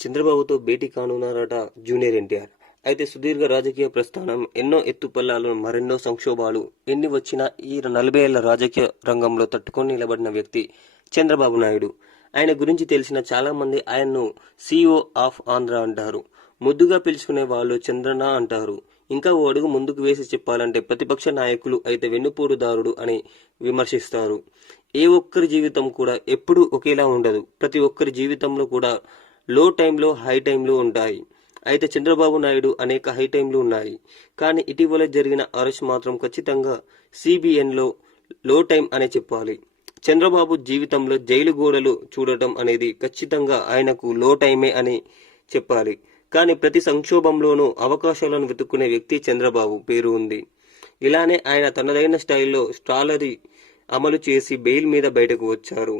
చంద్రబాబుతో భేటీ కానున్నారట జూనియర్ ఎన్టీఆర్. అయితే సుదీర్ఘ రాజకీయ ప్రస్థానం ఎన్నో ఎత్తుపల్లాలు మరెన్నో సంక్షోభాలు ఎన్ని వచ్చినా ఈ నలభై ఏళ్ళ రాజకీయ రంగంలో తట్టుకొని నిలబడిన వ్యక్తి చంద్రబాబు నాయుడు. ఆయన గురించి తెలిసిన చాలామంది ఆయన్ను సీఈఓ ఆఫ్ ఆంధ్ర అంటారు. ముద్దుగా పిలుచుకునే వాళ్ళు చంద్రన అంటారు. ఇంకా ఓ అడుగు ముందుకు వేసి చెప్పాలంటే ప్రతిపక్ష నాయకులు అయితే వెన్నుపోటుదారుడు అని విమర్శిస్తారు. ఏ ఒక్కరి జీవితం కూడా ఎప్పుడూ ఒకేలా ఉండదు. ప్రతి ఒక్కరి జీవితంలో కూడా లో టైంలో హై టైంలు ఉంటాయి. అయితే చంద్రబాబు నాయుడు అనేక హై టైంలు ఉన్నాయి. కానీ ఇటీవల జరిగిన అరెస్ట్ మాత్రం ఖచ్చితంగా సిబిఎన్లో లో టైం అనే చెప్పాలి. చంద్రబాబు జీవితంలో జైలు గోడలు చూడటం అనేది ఖచ్చితంగా ఆయనకు లో టైమే అని చెప్పాలి. కానీ ప్రతి సంక్షోభంలోనూ అవకాశాలను వెతుక్కునే వ్యక్తి చంద్రబాబు పేరు ఉంది. ఇలానే ఆయన తనదైన స్టైల్లో స్ట్రాలరీ అమలు చేసి బెయిల్ మీద బయటకు వచ్చారు.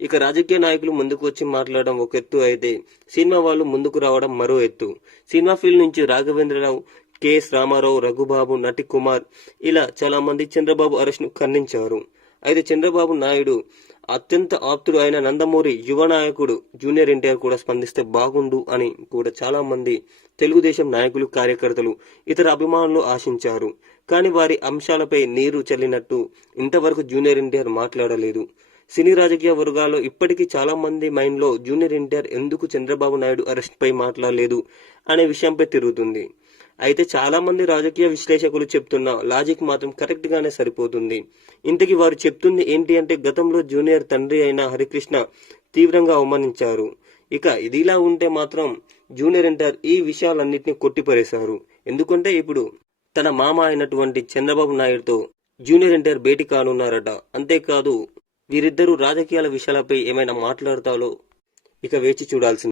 ఇక రాజకీయ నాయకులు ముందుకు వచ్చి మాట్లాడడం ఒక ఎత్తు అయితే సినిమా వాళ్ళు ముందుకు రావడం మరో ఎత్తు. సినిమా ఫీల్డ్ నుంచి రాఘవేంద్రరావు కెఎస్ రామారావు రఘుబాబు నటి కుమార్ ఇలా చాలా మంది చంద్రబాబు అరెస్ట్ను ఖండించారు. అయితే చంద్రబాబు నాయుడు అత్యంత ఆప్తుడు అయిన నందమూరి యువ నాయకుడు జూనియర్ ఎన్టీఆర్ కూడా స్పందిస్తే బాగుండు అని కూడా చాలా మంది తెలుగుదేశం నాయకులు కార్యకర్తలు ఇతర అభిమానులు ఆశించారు. కానీ వారి అంశాలపై నీరు చల్లినట్టు ఇంతవరకు జూనియర్ ఎన్టీఆర్ మాట్లాడలేదు. సినీ రాజకీయ వర్గాల్లో ఇప్పటికీ చాలా మంది మైండ్లో జూనియర్ ఎన్టీఆర్ ఎందుకు చంద్రబాబు నాయుడు అరెస్ట్పై మాట్లాడలేదు అనే విషయంపై తిరుగుతుంది. అయితే చాలా మంది రాజకీయ విశ్లేషకులు చెప్తున్న లాజిక్ మాత్రం కరెక్ట్ గానే సరిపోతుంది. ఇంతకీ వారు చెప్తుంది ఏంటి అంటే గతంలో జూనియర్ తండ్రి అయిన హరికృష్ణ తీవ్రంగా అవమానించారు. ఇక ఇదిలా ఉంటే మాత్రం జూనియర్ ఎన్టీఆర్ ఈ విషయాలన్నింటినీ కొట్టిపరేశారు ఎందుకంటే ఇప్పుడు తన మామ అయినటువంటి చంద్రబాబు నాయుడుతో జూనియర్ ఎన్టీఆర్ భేటీ కానున్నారట. అంతేకాదు వీరిద్దరూ రాజకీయాల విషయాలపై ఏమైనా మాట్లాడతాలో ఇక వేచి చూడాల్సింది.